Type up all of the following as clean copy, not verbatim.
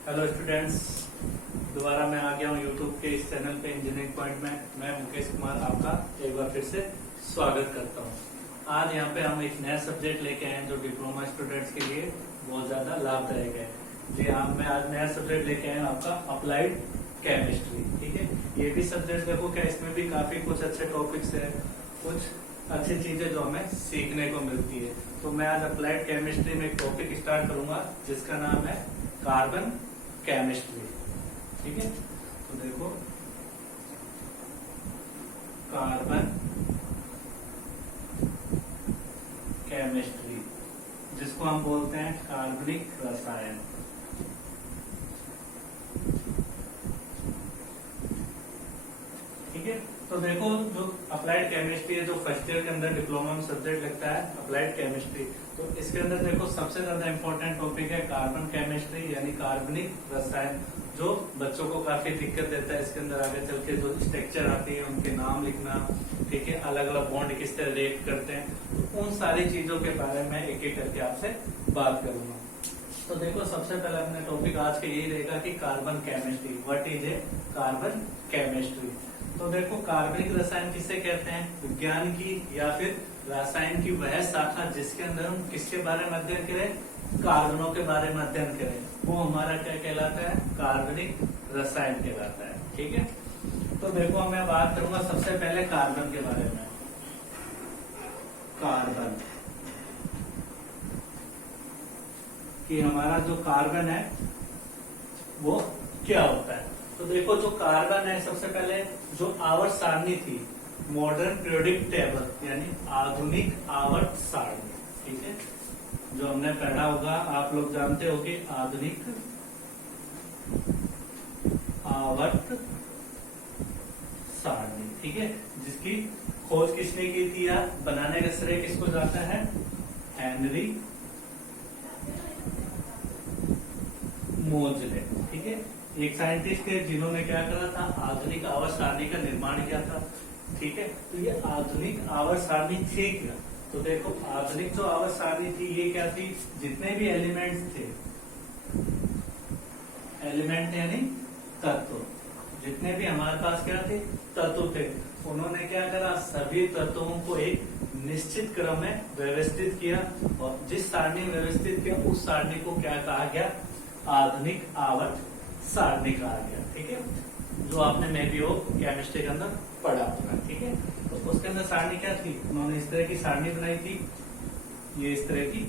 Hello students, दोबारा मैं आ गया हूँ यूट्यूब के इस चैनल पे इंजीनियरिंग पॉइंट में। मैं मुकेश कुमार आपका एक बार फिर से स्वागत करता हूँ। आज यहाँ पे हम एक नया सब्जेक्ट लेके आए हैं जो डिप्लोमा स्टूडेंट्स के लिए बहुत ज्यादा लाभदायक है। जी हाँ, मैं आज नया सब्जेक्ट लेके आया हूँ आपका अप्लाइड केमिस्ट्री। ठीक है, ये भी सब्जेक्ट देखो क्या, इसमें भी काफी कुछ अच्छे टॉपिक्स है, कुछ अच्छी चीजें जो हमें सीखने को मिलती है। तो मैं आज अप्लाइड केमिस्ट्री में एक टॉपिक स्टार्ट करूंगा जिसका नाम है कार्बन केमिस्ट्री। ठीक है, तो देखो कार्बन केमिस्ट्री, जिसको हम बोलते हैं कार्बनिक रसायन। ठीक है, तो देखो जो अप्लाइड केमिस्ट्री है, जो फर्स्ट ईयर के अंदर डिप्लोमा में सब्जेक्ट लगता है अप्लाइड केमिस्ट्री, तो इसके अंदर देखो सबसे ज्यादा इंपॉर्टेंट टॉपिक है कार्बन केमिस्ट्री यानी कार्बनिक रसायन, जो बच्चों को काफी दिक्कत देता है। इसके अंदर आगे चल के जो स्ट्रक्चर आती है उनके नाम लिखना, ठीक है, अलग अलग बॉन्ड किस तरह रिएक्ट करते हैं, तो उन सारी चीजों के बारे में एक एक करके आपसे बात करूंगा। तो देखो सबसे पहले अपने टॉपिक आज के यही रहेगा कि carbon chemistry, what is a carbon chemistry. तो देखो कार्बनिक रसायन किसे कहते हैं, विज्ञान की या फिर रसायन की वह शाखा जिसके अंदर हम किसके बारे में अध्ययन करें, कार्बनों के बारे में अध्ययन करें, वो हमारा क्या कहलाता है, कार्बनिक रसायन कहलाता है। ठीक है, तो देखो मैं बात करूंगा सबसे पहले कार्बन के बारे में। कार्बन कि हमारा जो कार्बन है वो क्या होता है। तो देखो जो कार्बन है, सबसे पहले जो आवर्त सारणी थी, मॉडर्न पीरियोडिक टेबल यानी आधुनिक आवर्त सारणी, ठीक है, जो हमने पढ़ा होगा, आप लोग जानते हो कि आधुनिक आवर्त सारणी, ठीक है, जिसकी खोज किसने की थी या बनाने का श्रेय किसको जाता है, हेनरी मोजले। ठीक है, एक साइंटिस्ट थे जिन्होंने क्या करा था, आधुनिक आवर्त सारणी का निर्माण किया था। ठीक है, तो ये आधुनिक आवर्त सारणी थी क्या, तो देखो आधुनिक जो आवर्त सारणी थी ये क्या थी, जितने भी एलिमेंट्स थे, एलिमेंट यानी तत्व, जितने भी हमारे पास क्या थे, तत्व थे, उन्होंने क्या करा, सभी तत्वों को एक निश्चित क्रम में व्यवस्थित किया, और जिस सारणी में व्यवस्थित किया उस सारणी को क्या कहा गया, आधुनिक आवर्त सारणी कहा गया। ठीक है, जो आपने मे बी हो केमिस्ट्री के अंदर पढ़ा होगा। ठीक है, तो उसके अंदर सारणी क्या थी, उन्होंने इस तरह की सारणी बनाई थी, ये इस तरह की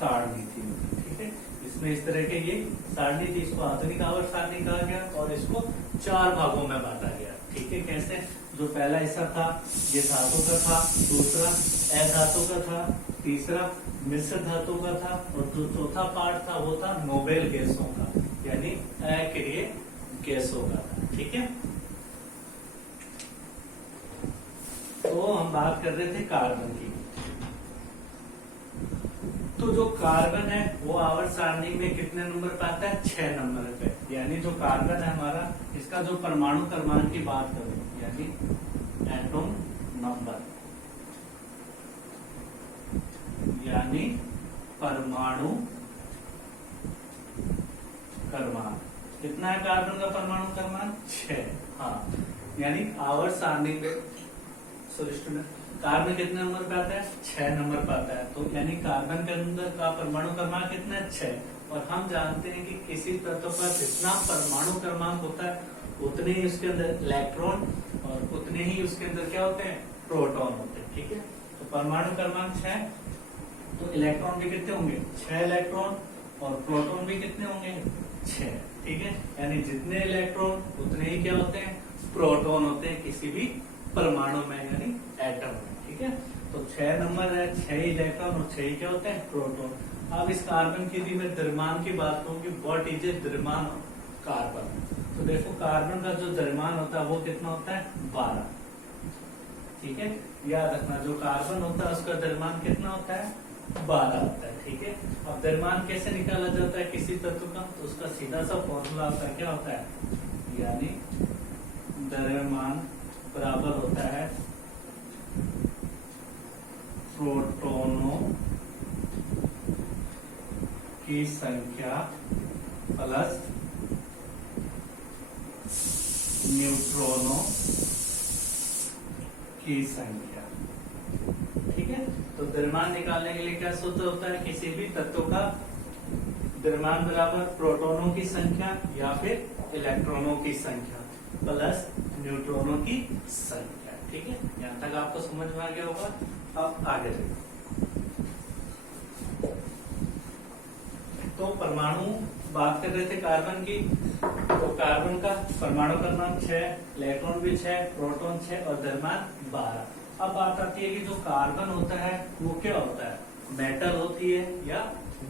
सारणी थी। ठीक है, इसमें इस तरह के ये सारणी थी, इसको आधुनिक आवर्त सारणी कहा गया और इसको 4 भागों में बांटा गया। ठीक है, कैसे, जो पहला हिस्सा था ये धातु का था, दूसरा अधातु का था, तीसरा मिश्र धातु का था, और जो चौथा पार्ट था वो था नोबेल गैसों का यानी अक्रिय गैसों का था। ठीक है, तो हम बात कर रहे थे कार्बन की। तो जो कार्बन है वो आवर्त सारणी में कितने नंबर पे आता है, 6 नंबर पे। यानी जो कार्बन है हमारा, इसका जो परमाणु क्रमांक की बात करें यानी एटॉम नंबर, यानी परमाणु क्रमांक कितना है, कार्बन का परमाणु क्रमांक 6। हाँ, यानी आवर्त सारणी में कार्बन कितने नंबर पे आता है, 6 नंबर पे आता है। तो यानी कार्बन के अंदर का परमाणु क्रमांक कितना है, 6। और हम जानते हैं कि किसी तत्व पर जितना परमाणु क्रमांक होता है उतने ही उसके अंदर इलेक्ट्रॉन और उतने ही उसके अंदर क्या होते हैं, प्रोटॉन होते हैं। ठीक है, तो परमाणु क्रमांक 6, तो इलेक्ट्रॉन भी कितने होंगे, 6 इलेक्ट्रॉन, और प्रोटॉन भी कितने होंगे, 6। ठीक है, यानी जितने इलेक्ट्रॉन उतने ही क्या होते हैं, प्रोटॉन होते हैं किसी भी परमाणु में यानी एटम में। ठीक है, तो 6 नंबर है, 6 इलेक्ट्रॉन और 6 क्या होते हैं, प्रोटॉन। अब इस कार्बन की यदि मैं द्रव्यमान की बात करूं कि व्हाट इज ए द्रव्यमान कार्बन, तो देखो कार्बन का जो द्रव्यमान होता है वो कितना होता है, 12। ठीक है, याद रखना जो कार्बन होता है उसका द्रव्यमान कितना होता है, 12 होता है। ठीक है, अब द्रव्यमान कैसे निकाला जाता है किसी तत्व का, तो उसका सीधा सा फॉर्मूला होता है, क्या होता है, यानी द्रव्यमान बराबर होता है प्रोटोनों की संख्या प्लस न्यूट्रॉनों की संख्या। ठीक है, तो द्रव्यमान निकालने के लिए क्या सूत्र होता है? किसी भी तत्व का द्रव्यमान बराबर प्रोटॉनों की संख्या या फिर इलेक्ट्रॉनों की संख्या प्लस न्यूट्रॉनों की संख्या। ठीक है, यहां तक आपको समझ में आ गया होगा। अब आगे देखो, तो परमाणु बात कर रहे थे कार्बन की, तो कार्बन का परमाणु क्रमांक 6, इलेक्ट्रॉन भी 6, प्रोटॉन 6 और द्रव्यमान 12। अब बात आती है कि जो कार्बन होता है वो क्या होता है? मेटल होती है या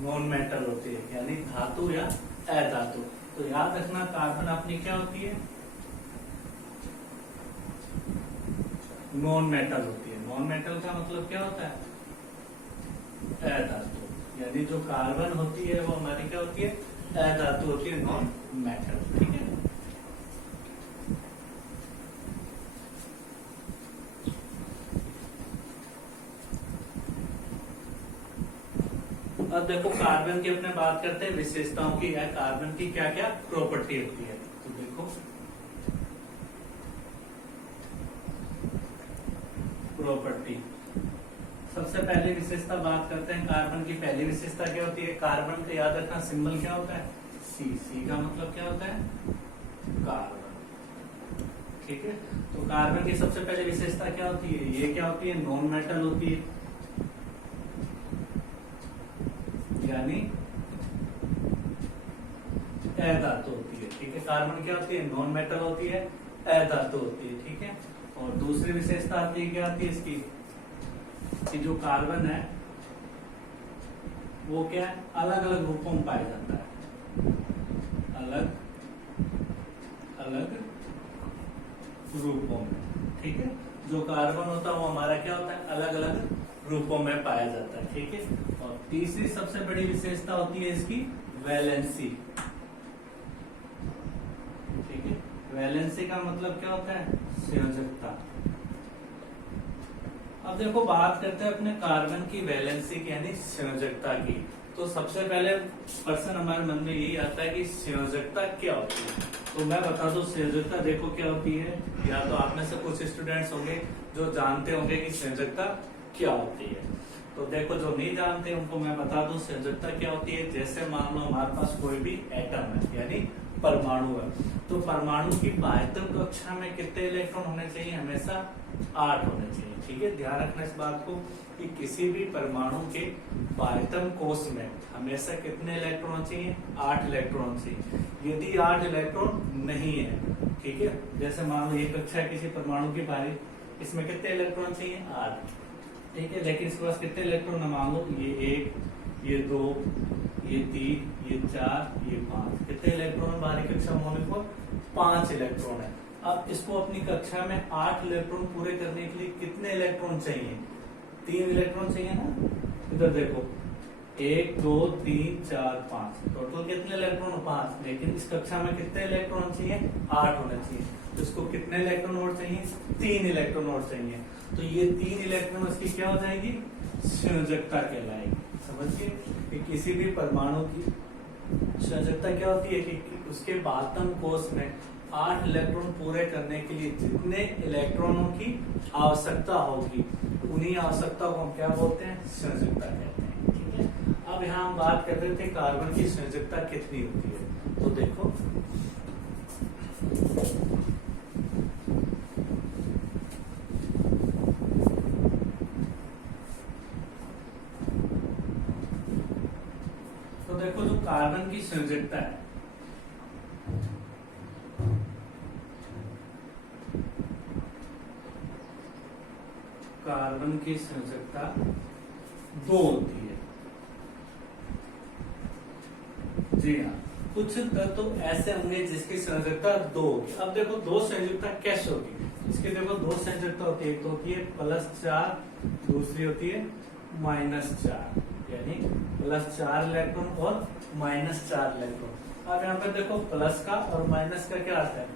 नॉन मेटल होती है, यानी धातु या अधातु। तो याद रखना कार्बन अपनी क्या होती है? नॉन मेटल होती है। नॉन मेटल का मतलब क्या होता है? अधातु। यानी जो कार्बन होती है वो हमारी क्या होती है? अधातु होती है, नॉन मेटल। ठीक है, अब देखो कार्बन की अपने बात करते हैं विशेषताओं की, या कार्बन की क्या क्या प्रॉपर्टी होती है। तो देखो प्रॉपर्टी, सबसे पहले विशेषता बात करते हैं कार्बन की। पहली विशेषता क्या होती है? कार्बन का याद रखना सिंबल क्या होता है? सी। सी का मतलब क्या होता है? कार्बन। ठीक है, तो कार्बन की सबसे पहले विशेषता क्या होती है? ये क्या होती है? नॉन मेटल होती है, यानी अधातु होती है। ठीक है, कार्बन क्या होती है? नॉन मेटल होती है, अधातु होती है। ठीक है, और दूसरी विशेषता आती है, क्या आती है इसकी? कि जो कार्बन है वो क्या है? अलग अलग रूपों में पाया जाता है, अलग अलग रूपों में। ठीक है, जो कार्बन होता है वो हमारा क्या होता है? अलग अलग रूपों में पाया जाता है। ठीक है, और तीसरी सबसे बड़ी विशेषता होती है इसकी वैलेंसी। ठीक है, वैलेंसी का मतलब क्या होता है? संयोजकता। अब देखो बात करते हैं अपने कार्बन की वैलेंसी की, यानी संयोजकता की। तो सबसे पहले प्रश्न हमारे मन में यही आता है कि संयोजकता क्या होती है। तो मैं बता दूं संयोजकता देखो क्या होती है, या तो आप में से कुछ स्टूडेंट्स होंगे जो जानते होंगे कि संयोजकता क्या होती है। तो देखो जो नहीं जानते उनको मैं बता दूं संयोजकता क्या होती है। जैसे मान लो हमारे पास कोई भी एटम है, यानी परमाणु है, तो परमाणु की बाह्यतम कक्षा में कितने इलेक्ट्रॉन होने चाहिए? हमेशा 8 होने चाहिए। ठीक है, ध्यान रखना इस बात को कि किसी भी परमाणु के बाह्यतम कोश में हमेशा कितने इलेक्ट्रॉन चाहिए? 8 इलेक्ट्रॉन चाहिए। यदि 8 इलेक्ट्रॉन नहीं है, ठीक है, जैसे मान लो ये कक्षा है किसी परमाणु की बाहरी, इसमें कितने इलेक्ट्रॉन चाहिए? 8। ठीक है, लेकिन इसके पास कितने इलेक्ट्रॉन है? मान लो ये 1, ये 2, ये 3, ये 4, ये 5। कितने इलेक्ट्रॉन बाहरी कक्षा में होने को? 5 इलेक्ट्रॉन है। अब इसको अपनी कक्षा में 8 इलेक्ट्रॉन पूरे करने के लिए कितने इलेक्ट्रॉन चाहिए? 3 इलेक्ट्रॉन चाहिए ना। इधर देखो 1, 2, 3, 4, 5, टोटल कितने इलेक्ट्रॉन? 5। लेकिन इस कक्षा में कितने इलेक्ट्रॉन चाहिए? 8 होने चाहिए। तो इसको कितने इलेक्ट्रॉन और चाहिए? 3 इलेक्ट्रॉन और चाहिए। तो ये 3 इलेक्ट्रॉन इसकी क्या हो जाएगी? संयोजकता कहलाएगी। समझिए कि किसी भी परमाणु की संयोजकता क्या होती है कि उसके बाह्यतम कोश में 8 इलेक्ट्रॉन पूरे करने के लिए जितने इलेक्ट्रॉनों की आवश्यकता होगी, उन्हीं आवश्यकता को हम क्या बोलते हैं? संयोजकता कहते हैं। ठीक है, अब यहाँ हम बात कर रहे थे कार्बन की संयोजकता कितनी होती है। तो देखो जो कार्बन की संयोजकता है, कार्बन की संयोजकता 2 होती है। जी हाँ, कुछ तत्व ऐसे होंगे जिसकी संयोजकता 2 होगी। अब देखो 2 संयोजकता कैसे होगी? इसके देखो 2 संयोजकता होती है, एक तो होती है +4, दूसरी होती है -4, यानी +4 इलेक्ट्रॉन और -4 इलेक्ट्रॉन। अब यहाँ पे देखो प्लस का और माइनस का क्या आता है?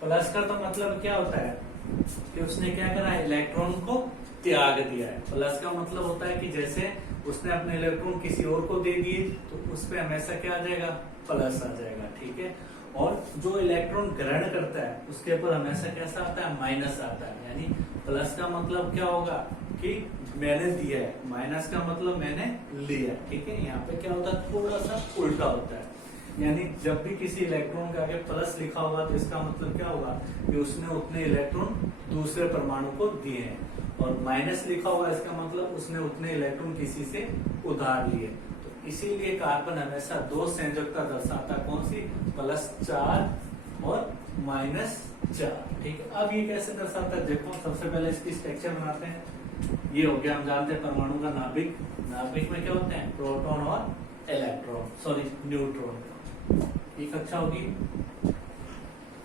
प्लस का तो मतलब क्या होता है कि उसने क्या करा है? इलेक्ट्रॉन को त्याग दिया है। प्लस का मतलब होता है कि जैसे उसने अपने इलेक्ट्रॉन किसी और को दे दिए तो उस पे हमेशा क्या आ जाएगा, प्लस आ जाएगा, ठीक है। और जो इलेक्ट्रॉन ग्रहण करता है उसके ऊपर हमेशा कैसा आता है, माइनस आता है। यानी प्लस का मतलब क्या होगा कि मैंने दिया है, माइनस का मतलब मैंने लिया, ठीक है। यहाँ पे क्या होता है, थोड़ा सा उल्टा होता है। यानी जब भी किसी इलेक्ट्रॉन के आगे प्लस लिखा होगा तो इसका मतलब क्या होगा कि उसने उतने इलेक्ट्रॉन दूसरे परमाणु को दिए हैं, और माइनस लिखा होगा इसका मतलब उसने उतने इलेक्ट्रॉन किसी से उधार लिए। तो इसीलिए कार्बन हमेशा दो संयोजकता दर्शाता है, कौन सी, +4 और -4, ठीक है। अब ये कैसे दर्शाता है, देखो सबसे पहले इसकी स्ट्रक्चर बनाते हैं। ये हो गया, हम जानते हैं परमाणु का नाभिक। नाभिक में क्या होते हैं, प्रोटॉन और इलेक्ट्रॉन, सॉरी न्यूट्रॉन। ये कक्षा होगी,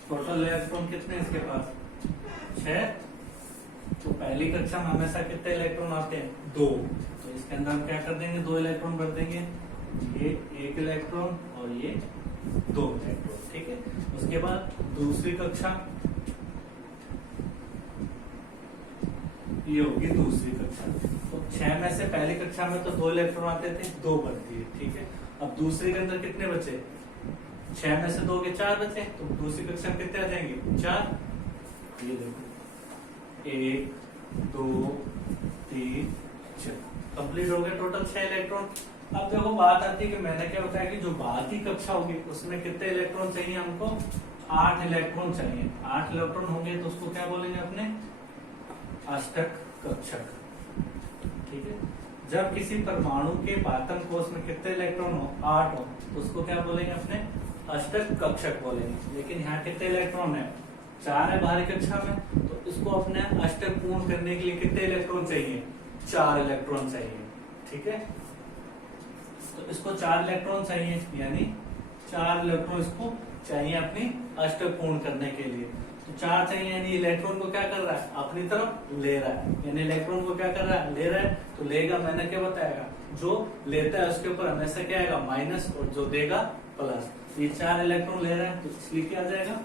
टोटल इलेक्ट्रॉन कितने इसके पास, 6। तो पहली कक्षा में हमेशा कितने इलेक्ट्रॉन आते हैं, 2। तो इसके अंदर हम क्या कर देंगे, 2 इलेक्ट्रॉन भर देंगे, ये 1 इलेक्ट्रॉन और ये 2 इलेक्ट्रॉन, ठीक है। उसके बाद दूसरी कक्षा, ये होगी दूसरी कक्षा। तो 6 में से पहली कक्षा में तो 2 इलेक्ट्रॉन आते थे, 2 भर दिए, ठीक है। अब दूसरे के अंदर कितने बचे, 6 में से 2 के 4 बचे, तो दूसरी कक्षा में कितने आ जाएंगे, 4। ये देखो 1 2 3 4 कंप्लीट हो गए टोटल 6 इलेक्ट्रॉन। अब देखो बात आती है कि मैंने क्या बताया कि जो बाद की कक्षा होगी उसमें कितने इलेक्ट्रॉन चाहिए हमको, 8 इलेक्ट्रॉन चाहिए। 8 इलेक्ट्रॉन होंगे तो उसको क्या बोलेंगे अपने, अष्टक कक्षक, ठीक है। जब किसी परमाणु के बातम कोष में कितने इलेक्ट्रॉन हो, 8 हो, तो उसको क्या बोलेंगे अपने, अष्टक कक्षक बोलेंगे। लेकिन यहाँ कितने इलेक्ट्रॉन है, 4 है बाहरी कक्षा में, तो इसको अपने अष्टक पूर्ण करने के लिए कितने इलेक्ट्रॉन चाहिए, 4 इलेक्ट्रॉन चाहिए, ठीक है। तो इसको 4 इलेक्ट्रॉन चाहिए, यानी 4 इलेक्ट्रॉन इसको चाहिए अपनी अष्टक पूर्ण करने के लिए। तो 4 चाहिए, यानी इलेक्ट्रॉन को क्या कर रहा है, अपनी तरफ ले रहा है। यानी इलेक्ट्रॉन को क्या कर रहा है, ले रहा है। तो लेगा, मैंने क्या बताया, जो लेता है उसके ऊपर हमेशा क्या आएगा, माइनस, और जो देगा प्लस। ये 4 इलेक्ट्रॉन ले रहा है तो इसलिए क्या आ जाएगा,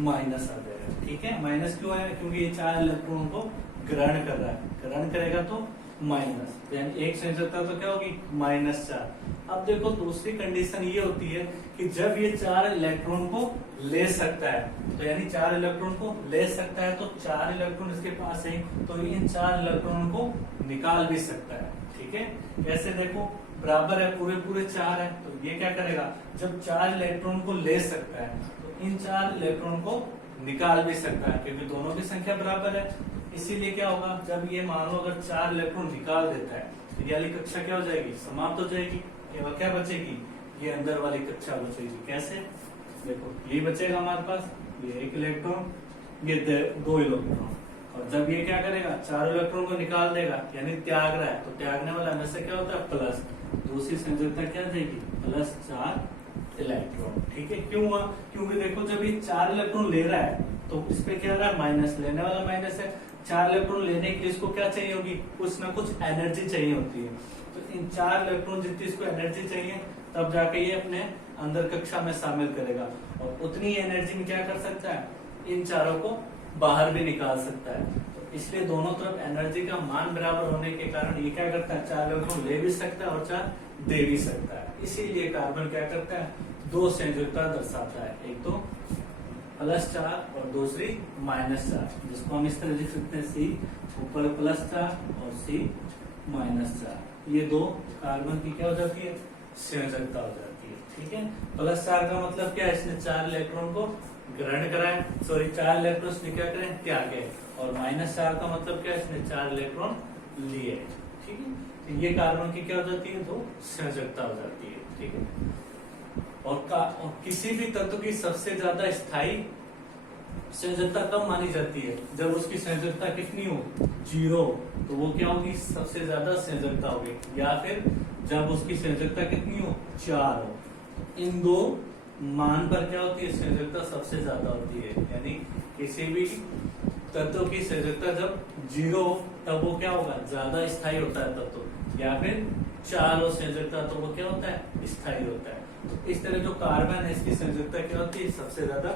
माइनस आ जाएगा, ठीक है। माइनस क्यों आएगा, क्योंकि ये 4 इलेक्ट्रॉन को ग्रहण कर रहा है, ग्रहण करेगा तो माइनस, यानी एक संयोजकता तो क्या होगी, -4। अब देखो दूसरी कंडीशन ये होती है कि जब ये 4 इलेक्ट्रॉन को ले सकता है, तो यानी 4 इलेक्ट्रॉन को ले सकता है, तो 4 इलेक्ट्रॉन इसके पास है, तो इन 4 इलेक्ट्रॉन को निकाल भी सकता है, ठीक है। कैसे, देखो बराबर है, पूरे 4 है, तो ये क्या करेगा, जब 4 इलेक्ट्रॉन को ले सकता है तो इन 4 इलेक्ट्रॉन को निकाल भी सकता है, क्योंकि दोनों की संख्या बराबर है। इसीलिए क्या होगा, जब ये मान लो अगर 4 इलेक्ट्रॉन निकाल देता है तो ये वाली कक्षा क्या हो जाएगी, समाप्त हो जाएगी। केवल क्या बचेगी, ये अंदर वाली कक्षा बचेगी। कैसे, देखो ये बचेगा हमारे पास, ये 1 इलेक्ट्रॉन, ये 2 इलेक्ट्रॉन, और जब ये क्या करेगा, 4 इलेक्ट्रॉन को निकाल देगा, यानी त्याग रहा है, तो त्यागने वाला हमेशा क्या होता है, प्लस। दूसरी संयोजकता क्या जाएगी, +4 इलेक्ट्रॉन, ठीक है। क्यों हुआ, क्योंकि देखो जब ये 4 इलेक्ट्रॉन ले रहा है तो इस पे क्या हो रहा है, माइनस, लेने वाला माइनस है। 4 इलेक्ट्रॉन लेने के लिए इसको क्या चाहिए होगी, कुछ ना कुछ एनर्जी चाहिए होती है। तो इन 4 इलेक्ट्रॉन जितनी इसको एनर्जी चाहिए, तब जाके ये अपने अंदर कक्षा में शामिल करेगा, और उतनी एनर्जी में क्या कर सकता है, इन चारों को बाहर भी निकाल सकता है। तो इसलिए दोनों तरफ एनर्जी का मान बराबर होने के कारण ये क्या करता है, 4 इलेक्ट्रॉन ले भी सकता है और 4 दे भी सकता है। इसीलिए कार्बन क्या करता है, 2 संयोजकता दर्शाता है, एक तो +4 और दूसरी -4, जिसको हम इस तरह लिख सकते हैं, C ऊपर +4 और C -4। ये 2 कार्बन की क्या हो जाती है, संयोजकता हो जाती है, ठीक है। +4 का मतलब क्या है, इसने 4 इलेक्ट्रॉन को ग्रहण करा है, सॉरी 4 इलेक्ट्रॉन इसने क्या करें, त्यागे। और -4 का मतलब क्या है, इसने 4 इलेक्ट्रॉन लिए, ठीक है। तो ये कार्बन की क्या हो जाती है, 2 संयोजकता हो जाती है, ठीक है। और किसी भी तत्व की सबसे ज्यादा स्थायी संयोजकता कब मानी जाती है, जब उसकी संयोजकता कितनी हो, 0, तो वो क्या होगी, सबसे ज्यादा संयोजकता होगी। या फिर जब उसकी संयोजकता कितनी हो, 4 हो। इन 2 मान पर क्या होती है, संयोजकता सबसे ज्यादा होती है। यानी किसी भी तत्व की संयोजकता जब 0 हो तब वो क्या होगा, ज्यादा स्थायी होता है तत्व, या फिर 4 हो संयोजकता तो वो क्या होता है, स्थायी होता है। तो इस तरह जो कार्बन है इसकी संयोजकता क्या होती है, सबसे ज्यादा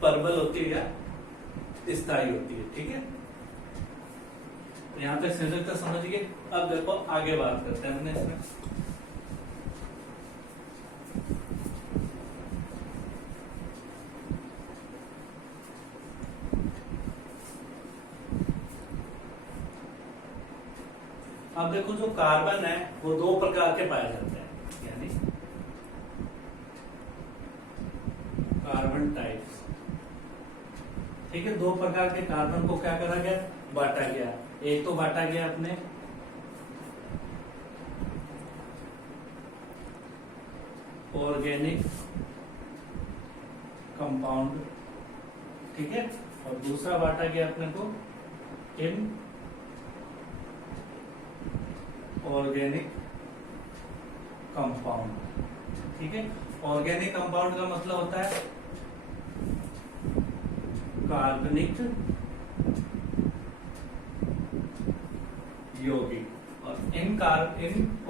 प्रबल होती है या स्थायी होती है, ठीक है। यहाँ तक संयोजकता समझ गए। अब देखो आगे बात करते हैं हमने इसमें। अब देखो जो कार्बन है वो दो प्रकार के पाए जाते हैं, यानी कार्बन टाइप्स। ठीक है, दो प्रकार के कार्बन को क्या करा गया, बांटा गया। एक तो बांटा गया अपने ऑर्गेनिक कंपाउंड, ठीक है, और दूसरा बांटा गया अपने को इन ऑर्गेनिक कंपाउंड। ठीक है, ऑर्गेनिक कंपाउंड का मतलब होता है कार्बनिक यौगिक, और इन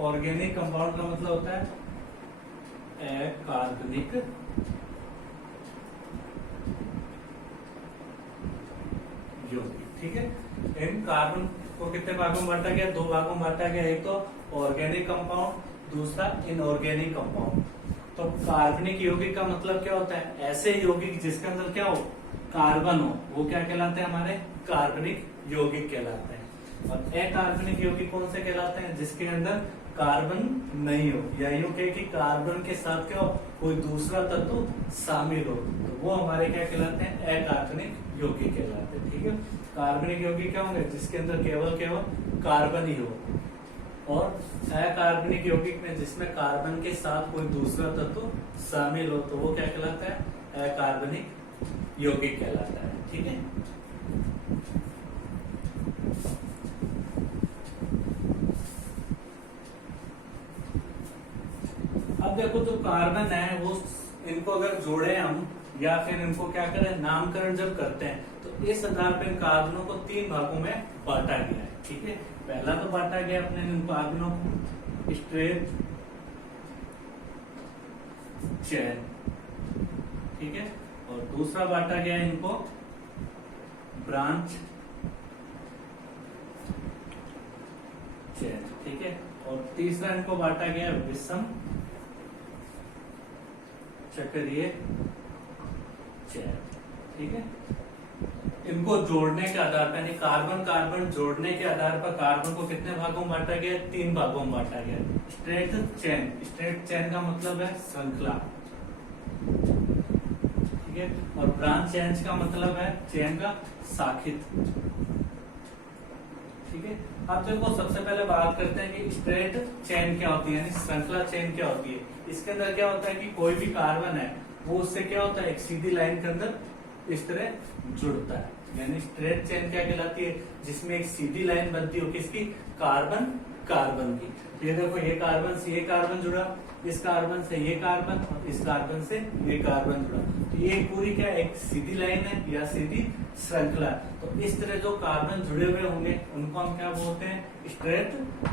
ऑर्गेनिक कंपाउंड का मतलब होता है अकार्बनिक यौगिक। ठीक है, इन कार्बन को कितने भागों में बांटा गया, दो भागों में बांटा गया। एक तो ऑर्गेनिक कंपाउंड, दूसरा इनऑर्गेनिक कंपाउंड। तो कार्बनिक यौगिक का मतलब क्या होता है, ऐसे यौगिक जिसके अंदर क्या हो, कार्बन हो, वो क्या कहलाते हैं, हमारे कार्बनिक यौगिक कहलाते हैं। और अकार्बनिक यौगिक कौन से कहलाते हैं, जिसके अंदर कार्बन नहीं हो, या यूं कहे कि कार्बन के साथ क्या हो, कोई दूसरा तत्व शामिल हो, तो वो हमारे क्या कहलाते हैं, अकार्बनिक यौगिक कहलाते हैं। ठीक है, कार्बनिक यौगिक क्या होंगे, जिसके अंदर केवल कार्बन ही हो, और अकार्बनिक यौगिक में जिसमें कार्बन के साथ कोई दूसरा तत्व शामिल हो, तो वो क्या कहलाता है, अकार्बनिक यौगिक कहलाता है। ठीक है, अब देखो जो कार्बन है वो, इनको अगर जोड़े हम या फिर इनको क्या करें, नामकरण जब करते हैं, तो इस आधार पर इन कार्बनों को तीन भागों में बांटा गया है। ठीक है, पहला तो बांटा गया अपने इन कार्बनों को स्ट्रेट चेन, ठीक है, और दूसरा बांटा गया इनको ब्रांच चेन। ठीक है, और तीसरा इनको बांटा गया विषम चक्रीय चेन। ठीक है, इनको जोड़ने के आधार पर, यानी कार्बन कार्बन जोड़ने के आधार पर कार्बन को कितने भागों में बांटा गया, तीन भागों में बांटा गया। स्ट्रेट चेन, स्ट्रेट चेन का मतलब है श्रृंखला, ठीक है, और ब्रांच चेन का मतलब है चेन का शाखित। ठीक है, अब देखो सबसे पहले बात करते हैं कि स्ट्रेट चेन क्या होती है, यानी श्रृंखला चेन क्या होती है। इसके अंदर क्या होता है कि कोई भी कार्बन है वो उससे क्या होता है, एक सीधी लाइन के अंदर इस तरह जुड़ता है, यानी स्ट्रेट चेन क्या कहलाती है, जिसमें एक सीधी लाइन बनती हो, किसकी, कार्बन कार्बन की। ये देखो, ये कार्बन से ये कार्बन जुड़ा, इस कार्बन से ये कार्बन, और इस कार्बन से ये कार्बन जुड़ा, तो ये पूरी क्या, एक सीधी लाइन है या सीधी श्रृंखला। तो इस तरह जो कार्बन जुड़े हुए होंगे उनको हम क्या बोलते हैं, स्ट्रेट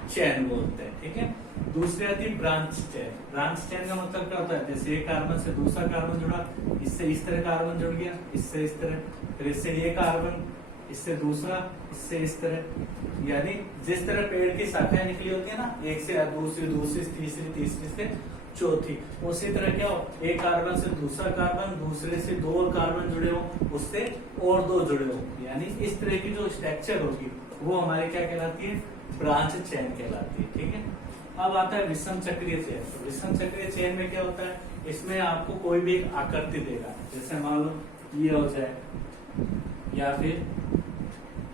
चेन बोलते हैं। ठीक है, दूसरी आती है ब्रांच चेन। ब्रांच चेन का मतलब क्या होता है, जैसे एक कार्बन से दूसरा कार्बन जुड़ा, इससे इस तरह कार्बन जुड़ गया, इससे इस तरह, फिर इससे ये कार्बन, इससे दूसरा, इससे इस तरह, यानी जिस तरह पेड़ की शाखाएं निकली होती है ना, एक से दूसरी, दूसरी से तीसरी, तीसरी से चौथी, उसी तरह क्या हो, एक कार्बन से दूसरा कार्बन, दूसरे से दो और कार्बन जुड़े हो, उससे और दो जुड़े हो, यानी इस तरह की जो स्ट्रक्चर होगी वो हमारी क्या कहलाती है, ब्रांच चेन कहलाती है। ठीक है, अब आता है विषम चक्रीय चेन। तो विषम चक्रीय चेन में क्या होता है, इसमें आपको कोई भी एक आकृति देगा, जैसे मान लो ये हो जाए, या फिर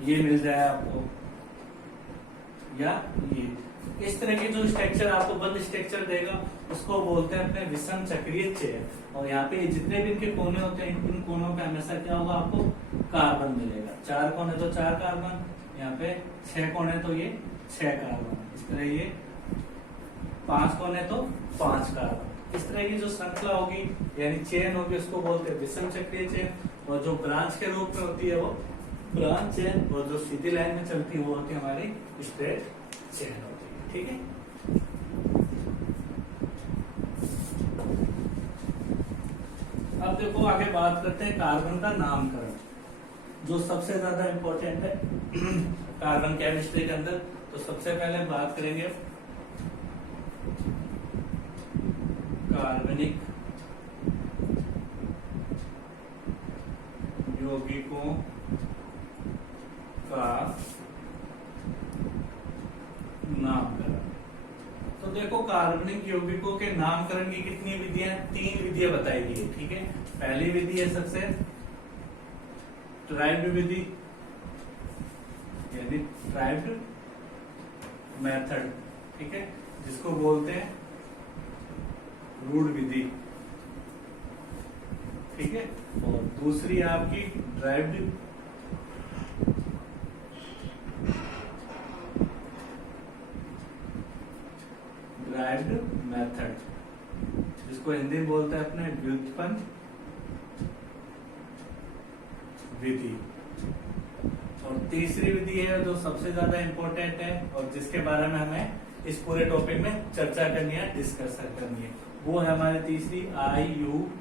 ये मिल जाए आपको, या ये, इस तरह की जो स्ट्रक्चर आपको बंद स्ट्रक्चर देगा उसको बोलते हैं अपने विषम चक्रीय चेन। और यहाँ पे जितने भी इनके कोने होते हैं, इन कोनों पे हमेशा क्या होगा, आपको कार्बन मिलेगा। चार कोने तो चार कार्बन, यहाँ पे छह कोने तो ये छह कार्बन, इस तरह ये पांच कोने तो पांच कार्बन। इस तरह की जो श्रृंखला होगी यानी चेन होगी उसको बोलते हैं विषम चक्रीय चेन। और जो ब्रांच के रूप में होती है वो ब्रांच चेन, और जो सीधी लाइन में चलती है वो होती है हमारी स्ट्रेट चेन होती है। ठीक है, अब देखो आगे बात करते हैं कार्बन का नामकरण, जो सबसे ज्यादा इंपॉर्टेंट है। कार्बन केमिस्ट्री के अंदर। तो सबसे पहले बात करेंगे कार्बनिक यौगिकों का नामकरण। तो देखो कार्बनिक यौगिकों के नामकरण की कितनी विधियां, 3 विधियां बताई गई है, ठीक है। पहली विधि है सबसे ट्राइब्ड विधि, यानी ट्राइब्ड मेथड, ठीक है, जिसको बोलते हैं रूढ़ विधि, ठीक है। और दूसरी आपकी ड्राइव्ड मेथड, जिसको हिंदी में बोलते हैं अपने व्युत्पन्न विधि। और तीसरी विधि है जो सबसे ज्यादा इंपॉर्टेंट है और जिसके बारे में हमें इस पूरे टॉपिक में चर्चा करनी है, डिस्कस करनी है, वो है हमारी तीसरी IUPAC,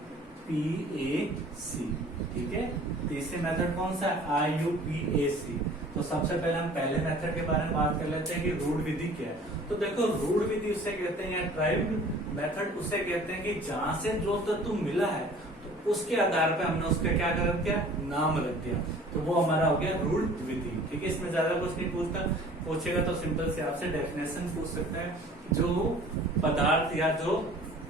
ठीक है। तीसरी मेथड कौन सा है, IUPAC। तो सबसे पहले हम पहले मेथड के बारे में बात कर लेते हैं कि रूढ़ विधि क्या है। तो देखो रूढ़ विधि उसे कहते हैं, या ट्राइब्ड मेथड उसे कहते हैं कि जहां से जो तत्व मिला है तो उसके आधार पे हमने उसका क्या कर दिया, नाम रख दिया, तो वो हमारा हो गया रूढ़ विधि, ठीक है। इसमें ज्यादा कुछ नहीं पूछेगा तो सिंपल से आपसे डेफिनेशन पूछ सकता है, जो पदार्थ या जो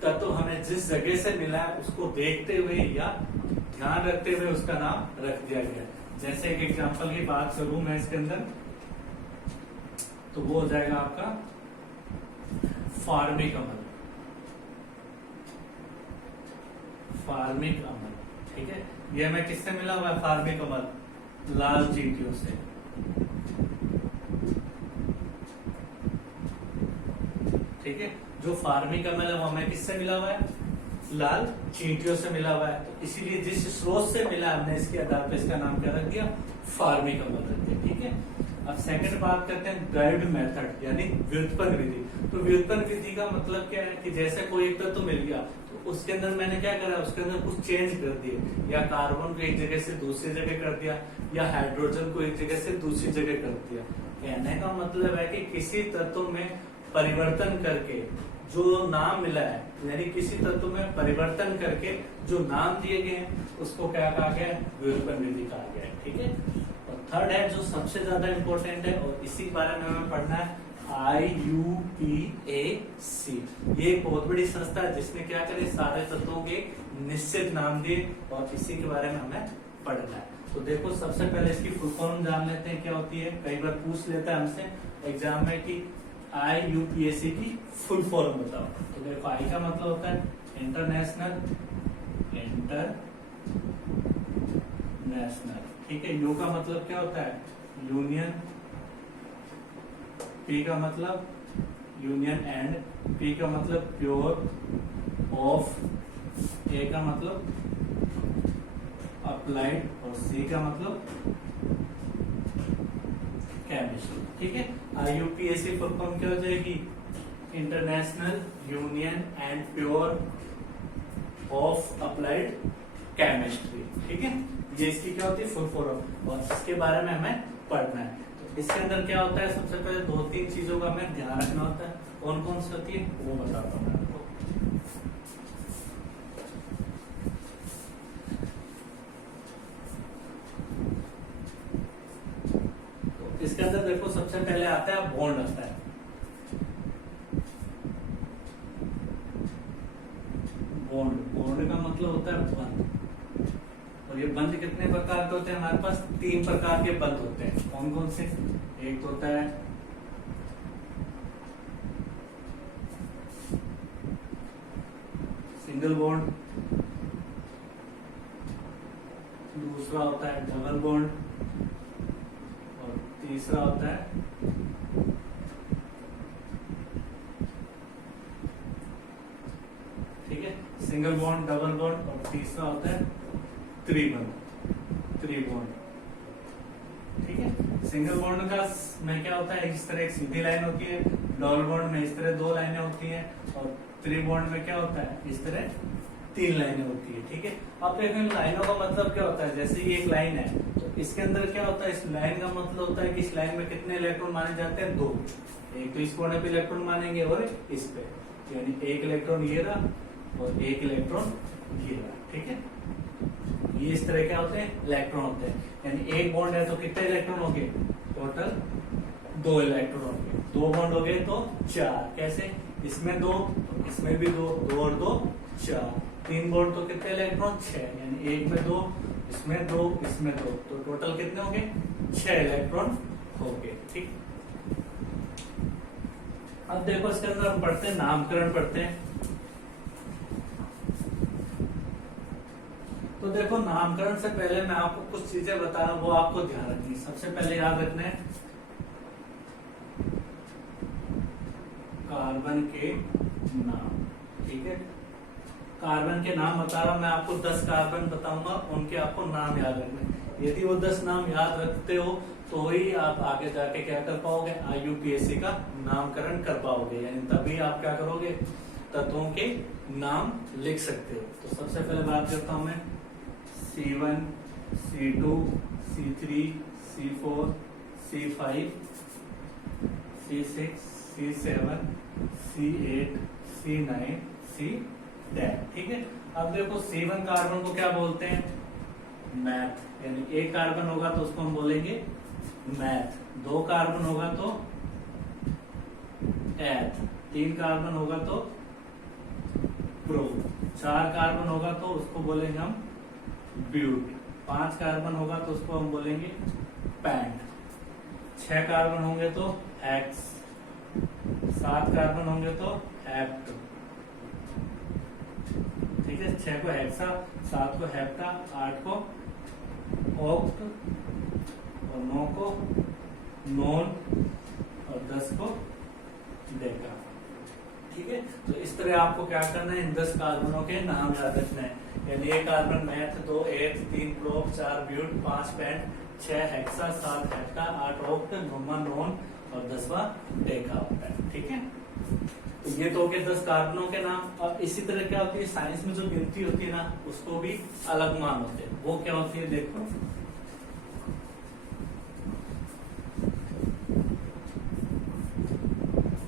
तत्व हमें जिस जगह से मिला है उसको देखते हुए या ध्यान रखते हुए उसका नाम रख दिया गया। जैसे एक एग्जांपल की बात करूं मैं इसके अंदर, तो वो हो जाएगा आपका फार्मिक अम्ल, फार्मिक अम्ल, ठीक है। ये हमें किससे मिला हुआ है, फार्मिक अम्ल, लाल चींटियों से, ठीक है। जो फार्मिक अम्ल है वो हमें किससे मिला हुआ है, लाल चींटियों से मिला हुआ है। तो इसीलिए जिस स्रोत से मिला हमने इसके आधार पर इसका नाम क्या रख दिया, फार्मिक अम्ल रख दिया, ठीक है। अब सेकंड बात करते हैं ड्राइव्ड मेथड, यानी व्युत्पन्न विधि। तो व्युत्पन्न विधि का मतलब क्या है कि जैसे कोई एक तत्व मिल गया तो उसके अंदर मैंने क्या करा, उसके अंदर कुछ चेंज कर दिए, या कार्बन को एक जगह से दूसरी जगह कर दिया, या हाइड्रोजन को एक जगह से दूसरी जगह कर दिया। कहने का मतलब है कि किसी तत्व में परिवर्तन करके जो नाम मिला है, यानी किसी तत्व में परिवर्तन करके जो नाम दिए गए हैं उसको क्या कहा गया है, व्युत्पन्न विधि कहा गया है, ठीक है। और थर्ड है जो सबसे ज्यादा इंपॉर्टेंट है और इसी बारे में हमें पढ़ना है, IUPAC। ये एक बहुत बड़ी संस्था है जिसने क्या करे, सारे तत्वों के निश्चित नाम दिए और इसी के बारे में हमें पढ़ना है। तो देखो सबसे पहले इसकी फुल फॉर्म जान लेते हैं क्या होती है। कई बार पूछ लेता है हमसे एग्जाम में कि IUPAC की फुल फॉर्म बताओ। तो देखो आई का मतलब होता है इंटरनेशनल, ठीक है। यू का मतलब क्या होता है, यूनियन, पी का मतलब यूनियन एंड, पी का मतलब प्योर, ऑफ, ए का मतलब अप्लाइड और सी का मतलब केमिस्ट्री, ठीक है। IUPAC फुल फॉर्म क्या हो जाएगी, international union and pure of applied chemistry, ठीक है। ये इसकी क्या होती है, फुल फॉर्म, और इसके बारे में हमें पढ़ना है। तो इसके अंदर क्या होता है, सबसे पहले 2-3 चीजों का हमें ध्यान रखना होता है। कौन कौन सी होती है वो बताता हूँ मैं आपको। तो इसके अंदर देखो सबसे पहले आता है बॉन्ड आता है। बॉन्ड का मतलब होता है बंध। और ये बंध कितने प्रकार के होते हैं, हमारे पास 3 प्रकार के बंध होते हैं। कौन कौन से, एक होता है सिंगल बॉन्ड, दूसरा होता है डबल बॉन्ड और तीसरा होता है ठीक है सिंगल बॉन्ड, डबल बॉन्ड और तीसरा होता है त्रिबंध, ठीक है। सिंगल बॉन्ड का में क्या होता है, इस तरह एक सीधी लाइन होती है, डबल बॉन्ड में इस तरह 2 लाइनें होती हैं और त्रिबॉन्ड में क्या होता है, इस तरह 3 लाइनें होती है। ठीक है, अब देखो लाइनों का मतलब क्या होता है, जैसे ये एक लाइन है तो इसके अंदर क्या होता है, इस लाइन का मतलब होता है कि इस लाइन में कितने इलेक्ट्रॉन माने जाते हैं, 2। एक तो इस कोने पे इलेक्ट्रॉन मानेंगे और इस पे, यानी एक इलेक्ट्रॉन ये रहा और एक इलेक्ट्रॉन ये रहा। ठीक है, ये इस तरह क्या होते हैं, इलेक्ट्रॉन होते हैं। यानी एक बॉन्ड है तो कितने इलेक्ट्रॉन हो गए, टोटल 2 इलेक्ट्रॉन हो गए। 2 बॉन्ड हो गए तो 4। कैसे, इसमें 2 तो इसमें भी 2, 2 और 2 4। 3 बॉन्ड तो कितने इलेक्ट्रॉन, 6। यानी एक में 2, इसमें 2, इसमें 2, तो टोटल कितने हो गए, 6 इलेक्ट्रॉन हो गए। ठीक, अब देखो इसके अंदर हम पढ़ते हैं नामकरण पढ़ते हैं। तो देखो नामकरण से पहले मैं आपको कुछ चीजें बता रहा हूं, वो आपको ध्यान रखनी है। सबसे पहले याद रखना है कार्बन के नाम। ठीक है, कार्बन के नाम बता रहा हूं मैं आपको, 10 कार्बन बताऊंगा, उनके आपको नाम याद रखने हैं। यदि वो 10 नाम याद रखते हो तो ही आप आगे जाके क्या कर पाओगे, IUPAC का नामकरण कर पाओगे, यानी तभी आप क्या करोगे, तत्वों के नाम लिख सकते हो। तो सबसे पहले बात करता हूं मैं C1, C2, C3, C4, C5, C6, C7, C8, C9, C10। ठीक है, अब देखो C1 कार्बन को क्या बोलते हैं, मैथ, यानी एक कार्बन होगा तो उसको हम बोलेंगे मैथ, 2 कार्बन होगा तो एथ, 3 कार्बन होगा तो प्रो, 4 कार्बन होगा तो उसको बोलेंगे हम ब्यूट, 5 कार्बन होगा तो उसको हम बोलेंगे पैंट, 6 कार्बन होंगे तो हेक्स, 7 कार्बन होंगे तो हेप्ट। ठीक है, 6 को हेक्सा, 7 को हेप्टा, 8 को ऑक्ट और 9 को नॉन और 10 को डेका। ठीक है, तो इस तरह आपको क्या करना है, इन 10 कार्बनों के नाम याद रखना है। यानी एक carbon math, 2 eth, 3 prop, 4 but, 5 pent, 6 hexa, 7 hepta, 8 oct, 9वां नॉन और 10वां डेका होता है। ठीक है, तो ये तो के 10 कार्बनों के नाम। अब इसी तरह क्या होती है, साइंस में जो गिनती होती है ना, उसको भी अलग मान होते हैं। वो क्या होती है, देखो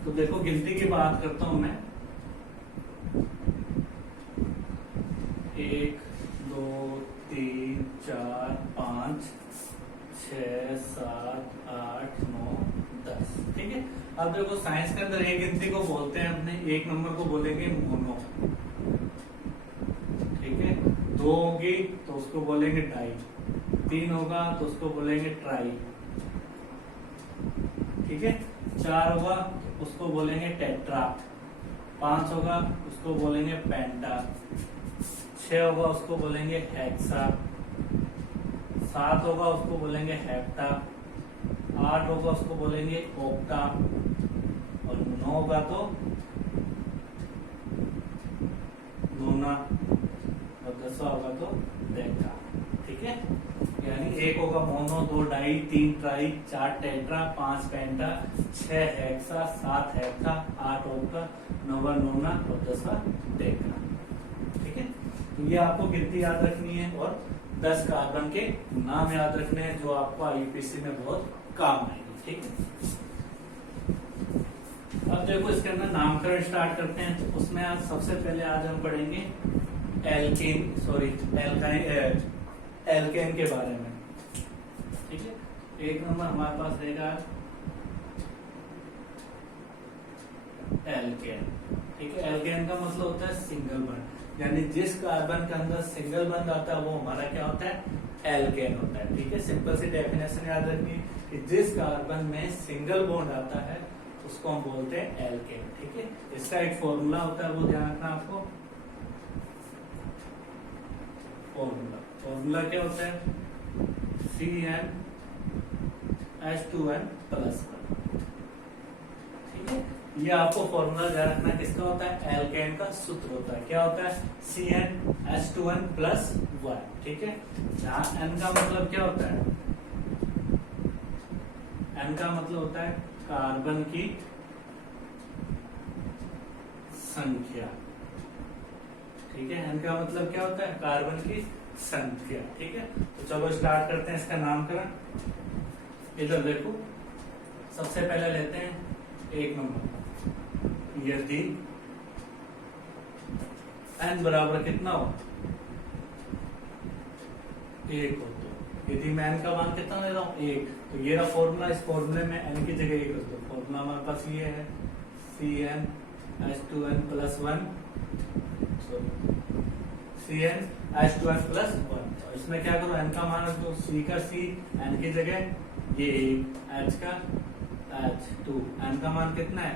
तो देखो गिनती की बात करता हूं मैं, 1 2 3 4 5 6 7 8 9 10। ठीक है, अब देखो साइंस के अंदर एक गिनती को बोलते हैं अपने, एक नंबर को बोलेंगे मोनो। ठीक है, 2 होगी तो उसको बोलेंगे डाई, 3 होगा तो उसको बोलेंगे ट्राई। ठीक है, 4 होगा तो उसको बोलेंगे टेट्रा, 5 होगा उसको बोलेंगे पेंटा, 6 होगा उसको बोलेंगे हेक्सा, 7 होगा उसको बोलेंगे हेप्टा, 8 होगा उसको बोलेंगे ऑक्टा और 9 होगा तो नोना और 10वां होगा तो डेका। ठीक है, यानी 1 होगा मोनो, 2 डाई, 3 ट्राई, 4 टेट्रा, 5 पेंटा, 6 हेक्सा, 7 हेक्सा, 8 ऑक्टा, 9वां नोना और 10वां डेका। ठीक है, तो ये आपको गिनती याद रखनी है और 10 कार्बन के नाम याद रखने हैं, जो आपको IUPAC में बहुत काम आएंगे। ठीक है, अब देखो इसके अंदर नामकरण स्टार्ट करते हैं। तो उसमें आज सबसे पहले आज हम पढ़ेंगे एल्केन के बारे में। ठीक है, एक नंबर हमारे पास रहेगा एल्केन। ठीक है, एल्केन का मतलब होता है सिंगल बॉन्ड, यानी जिस कार्बन के अंदर सिंगल बॉन्ड आता है वो हमारा क्या होता है, एल्केन होता है। ठीक है, सिंपल सी डेफिनेशन याद रखनी कि जिस कार्बन में सिंगल बॉन्ड आता है उसको हम बोलते हैं एल्केन। ठीक है, इसका एक फॉर्मूला होता है, वो ध्यान रखना आपको। फॉर्मूला क्या होता है, CnH2n+1। ठीक है, ये आपको फॉर्मूला ध्यान रखना किसका होता है, एल्केन का सूत्र होता है। क्या होता है, CnH2n+1। ठीक है, जहां N का मतलब क्या होता है, N का मतलब होता है कार्बन की संख्या। ठीक है, n का मतलब क्या होता है, कार्बन की संख्या। ठीक है, तो चलो स्टार्ट करते हैं इसका नामकरण। इधर देखो, सबसे पहले लेते हैं 1 नंबर। यदि n बराबर कितना हो, 1 हो, तो यदि मैं n का मान कितना ले रहा हूँ, 1, तो ये रहा फॉर्मूला। इस फॉर्मूले में n की जगह 1 रख दो। फॉर्मूला हमारे पास ये है CnH2n+1, CnH2n+1। तो इसमें क्या करो, n का मान रख दो, C का C, n की जगह ये 1, H का H2, n का मान कितना है,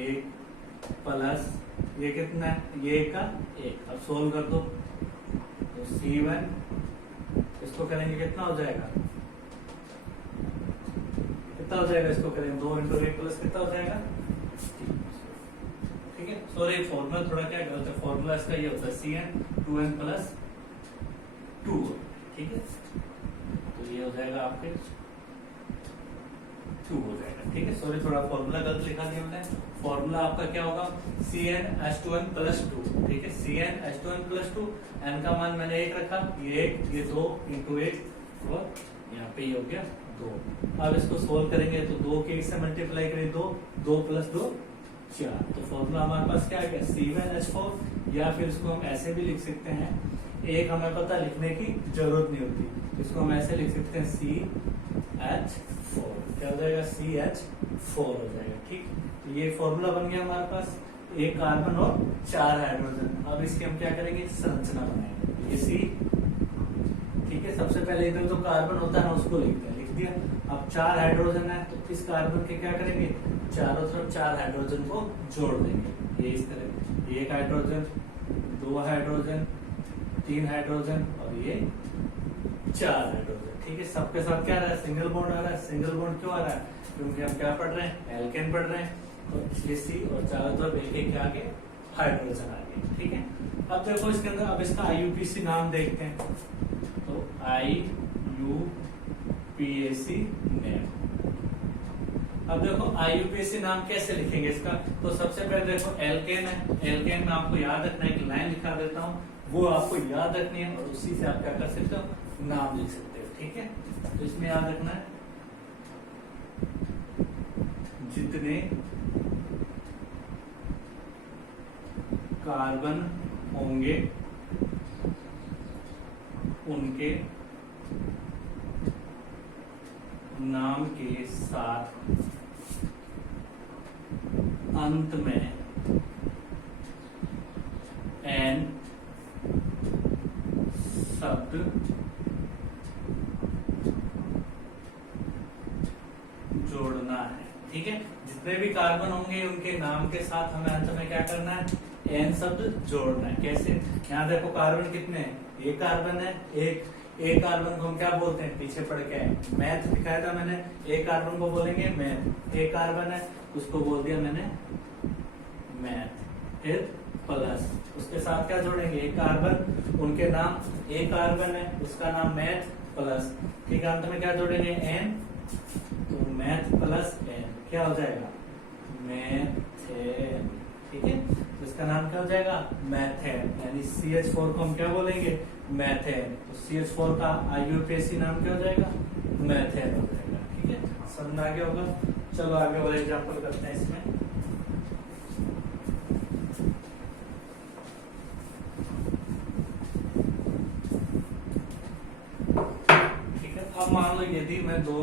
1 प्लस ये कितना है, ये का 1। अब सोल्व कर दो, तो C1 इसको करेंगे कितना हो जाएगा, कितना हो जाएगा, इसको करेंगे 2 × 1 प्लस कितना हो जाएगा, ठीक है। सॉरी, फॉर्मूला थोड़ा क्या गलत है, फॉर्मूला इसका ये होता है Cn2n+2। ठीक है, तो ये हो जाएगा आपके 2 हो जाएगा। ठीक है, सॉरी थोड़ा फॉर्मूला गलत लिखा दिया मैंने। फॉर्मूला आपका क्या होगा, CnH2n+2। ठीक है, CnH2n+2, n का मान मैंने 1 रखा, ये 1, ये 2 × 1, और यहाँ पे ये हो गया 2। अब इसको सोल्व करेंगे तो 2 के 1 से मल्टीप्लाई करें, 2 + 2 4। तो फॉर्मूला हमारे पास क्या आ गया, C1H4, या फिर इसको हम ऐसे भी लिख सकते हैं, एक हमें पता लिखने की जरूरत नहीं होती, इसको हम ऐसे लिख सकते हैं CH4। क्या हो जाएगा, CH4 हो जाएगा। ठीक, तो ये फॉर्मूला बन गया हमारे पास, 1 कार्बन और 4 हाइड्रोजन। अब इसकी हम क्या करेंगे, संरचना बनाएंगे। ये C, ठीक है, सबसे पहले इधर जो कार्बन होता है ना उसको लिखते हैं, लिख दिया। अब 4 हाइड्रोजन है, तो इस कार्बन के क्या करेंगे, चारों तरफ 4 हाइड्रोजन को जोड़ देंगे। ये इस तरह 1 हाइड्रोजन, 2 हाइड्रोजन, 3 हाइड्रोजन, और ये 4 हाइड्रोजन। ठीक है, सबके साथ क्या आ रहा है, सिंगल बॉन्ड आ रहा है। सिंगल बॉन्ड क्यों आ रहा है, क्योंकि हम क्या पढ़ रहे हैं, एल्केन पढ़ रहे हैं, तो इसलिए C, और चारों तरफ एक के आगे हाइड्रोजन आ गए। ठीक है, अब देखो इसके अंदर, अब इसका IUPAC नाम देखते हैं, तो IUPAC नेम। अब देखो IUPAC नाम कैसे लिखेंगे इसका, तो सबसे पहले देखो एल्केन है, एल्केन में आपको याद रखना है, एक लाइन लिखा देता हूँ, वो आपको याद रखनी है, और उसी से आप क्या कर सकते हो, नाम लिख सकते हो। ठीक है, तो इसमें याद रखना है, जितने कार्बन होंगे उनके नाम के साथ अंत में N शब्द जोड़ना है। ठीक है, जितने भी कार्बन होंगे उनके नाम के साथ हमें अंत में क्या करना है, N शब्द जोड़ना है। कैसे, यहाँ देखो कार्बन कितने हैं, एक कार्बन है, एक कार्बन को हम क्या बोलते हैं, पीछे पड़ के मैथ दिखाया था मैंने, एक कार्बन को बोलेंगे मैथ। एक कार्बन है, उसको बोल दिया मैंने मैथ। फिर प्लस, उसके साथ क्या जोड़ेंगे, एक कार्बन, उनके नाम, एक कार्बन है उसका नाम मैथ प्लस, ठीक है, अंत में क्या जोड़ेंगे, N, तो मैथ प्लस N क्या हो जाएगा, मैथेन। ठीक है, तो इसका नाम क्या हो जाएगा, मैथेन, यानी CH4 को हम क्या बोलेंगे, मैथेन। तो CH4 का IUPAC नाम क्या हो जाएगा, मैथेन हो जाएगा। ठीक है, समझ आ गया होगा। चलो आगे और एग्जांपल करते हैं इसमें। ठीक है, अब मान लो यदि मैं दो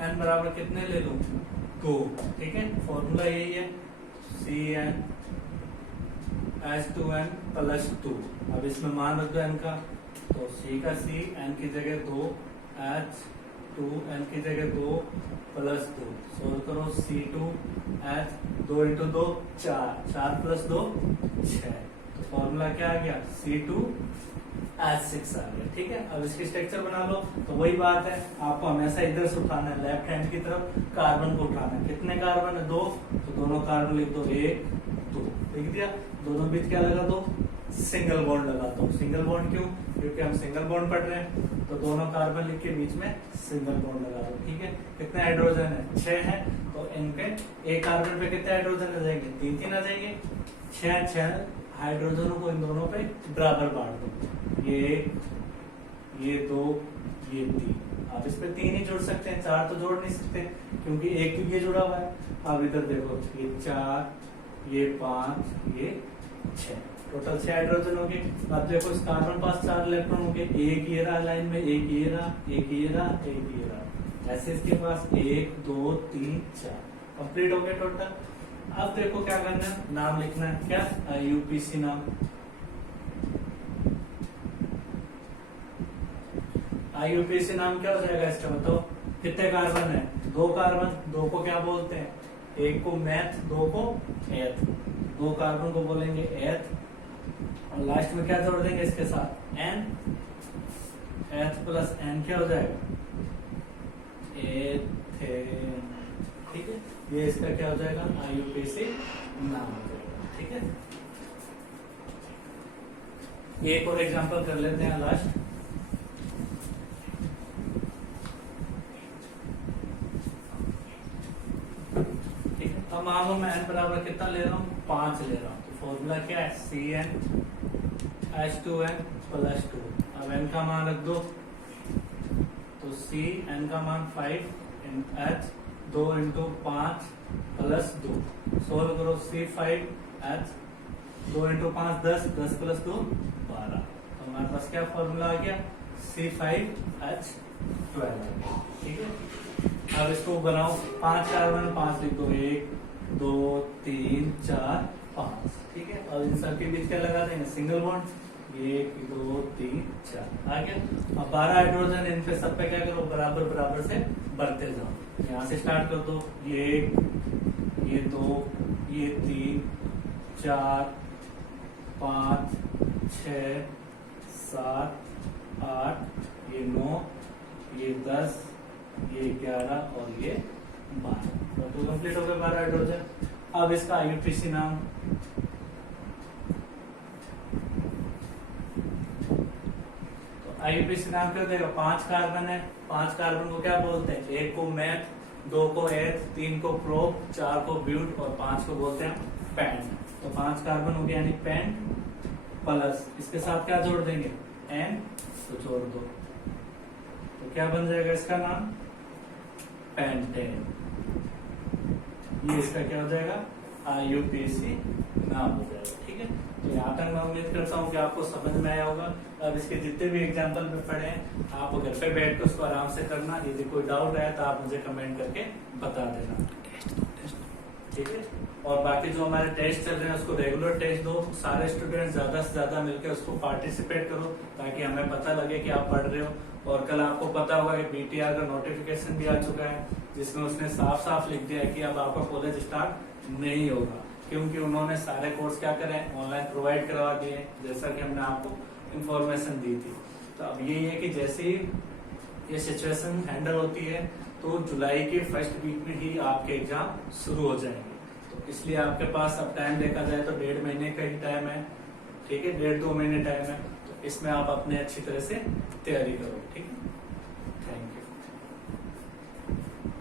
n बराबर कितने ले लूं, 2। ठीक है, फॉर्मूला यही है, CnH2n+2। अब इसमें मान रख दो n का, तो C का C, n की जगह 2, H2, n की जगह 2 + 2। सोल्व करो, C2H, 2 × 2 4, 4 + 2 6। तो फॉर्मूला क्या आ गया, C2H6 आ गया। ठीक है, अब इसकी स्ट्रक्चर बना लो। तो वही बात है, आपको हमेशा इधर से उठाना है, लेफ्ट हैंड की तरफ कार्बन को उठाना है। कितने कार्बन है, 2, तो दोनों कार्बन लिख दो, 1 2, लिख दिया। दोनों बीच क्या लगा दो, सिंगल बॉन्ड लगा दो। सिंगल बॉन्ड क्यों, क्योंकि हम सिंगल बॉन्ड पढ़ रहे हैं, तो दोनों कार्बन लिख के बीच में सिंगल बॉन्ड लगा दो। ठीक है, कितने हाइड्रोजन है, 6 है, तो इनके एक कार्बन पे कितने हाइड्रोजन आ जाएंगे, 3 3 आ जाएंगे। 6 हाइड्रोजनों को इन दोनों पे बराबर बांट दो, ये 2, ये 3। आप इस पे 3 ही जोड़ सकते हैं, 4 तो जोड़ नहीं सकते क्योंकि एक तो ये जुड़ा हुआ है। अब इधर देखो, ये 4, ये 5, ये 6, टोटल 6 हाइड्रोजन हो गए। अब देखो इस कार्बन पास 4 इलेक्ट्रॉन हो गए, एक ये रहा लाइन में, एक ये रहा, एक ये रहा, एक ये रहा, ऐसे इसके पास 1 2 3 4 कंप्लीट हो गए टोटल। अब देखो क्या करना है, नाम लिखना है, क्या IUPAC नाम। IUPAC नाम क्या हो जाएगा इसका, बताओ कितने कार्बन है, 2 कार्बन, 2 को क्या बोलते हैं, एक को मैथ, 2 को एथ, 2 कार्बन को बोलेंगे एथ, और लास्ट में क्या जोड़ देंगे इसके साथ, एन, एथ प्लस एन क्या हो जाएगा, एथेन। ठीक है, ये इसका क्या हो जाएगा, IUPAC नाम हो जाएगा। ठीक है, एक और एग्जांपल कर लेते हैं लास्ट। ठीक है, अब मान लो मैं n बराबर कितना ले रहा हूँ, 5 ले रहा हूँ, तो फॉर्मूला क्या है, CnH2n + 2। अब n का मान रख दो, तो Cn का मान 5 H 2 × 5 + 2, सोल्व करो, C5H 2 × 5 10, 10 + 2 12। तो हमारे पास क्या फॉर्मूला आ गया, C5H12। ठीक है, अब इसको बनाओ, 5 कार्बन 5 लिख दो, 1 2 3 4 5। ठीक है, और इन सब के बीच क्या लगा देंगे, सिंगल बॉन्ड, 1 2 3 4 आ गया। अब 12 हाइड्रोजन, इन पे सब पे क्या करो, बराबर बराबर से बढ़ते जाओ। यहाँ से स्टार्ट कर दो, ये 1, ये 2, ये 3 4 5 6 7 8, ये 9, ये 10, ये 11 और ये 12। तो कंप्लीट हो गए 12 हाइड्रोजन। अब इसका IUPAC नाम, IUPAC नाम क्या देगा, 5 कार्बन है, 5 कार्बन को क्या बोलते हैं, एक को मैथ, 2 को एथ, 3 को प्रोप, 4 को ब्यूट और 5 को बोलते हैं पेंट। तो 5 कार्बन हो गया यानी पेंट प्लस इसके साथ क्या जोड़ देंगे, एन, तो जोड़ दो, तो क्या बन जाएगा इसका नाम, पेंटेन। ये इसका क्या हो जाएगा, IUPAC नाम हो जाएगा। ठीक है, तो यहाँ तक मैं उम्मीद करता हूँ कि आपको समझ में आया होगा। अब इसके जितने भी एग्जाम्पल में पढ़े हैं, आप घर पे बैठ कर उसको आराम से करना। यदि कोई डाउट है तो आप मुझे कमेंट करके बता देना। ठीक है, और बाकी जो हमारे टेस्ट चल रहे हैं उसको रेगुलर टेस्ट दो, सारे स्टूडेंट ज्यादा से ज्यादा मिलकर उसको पार्टिसिपेट करो, ताकि हमें पता लगे कि आप पढ़ रहे हो। और कल आपको पता होगा कि BTR का नोटिफिकेशन भी आ चुका है, जिसमें उसने साफ साफ लिख दिया है कि अब आपका कॉलेज स्टार्ट नहीं होगा, क्योंकि उन्होंने सारे कोर्स क्या करें, ऑनलाइन प्रोवाइड करवा दिए, जैसा कि हमने आपको इंफॉर्मेशन दी थी। तो अब यही है कि जैसे ही ये सिचुएशन हैंडल होती है, तो जुलाई के फर्स्ट वीक में ही आपके एग्जाम शुरू हो जाएंगे। तो इसलिए आपके पास अब टाइम देखा जाए तो 1.5 महीने का ही टाइम है। ठीक है, 1.5-2 महीने टाइम है, तो इसमें आप अपने अच्छी तरह से तैयारी करो। ठीक है, थैंक यू।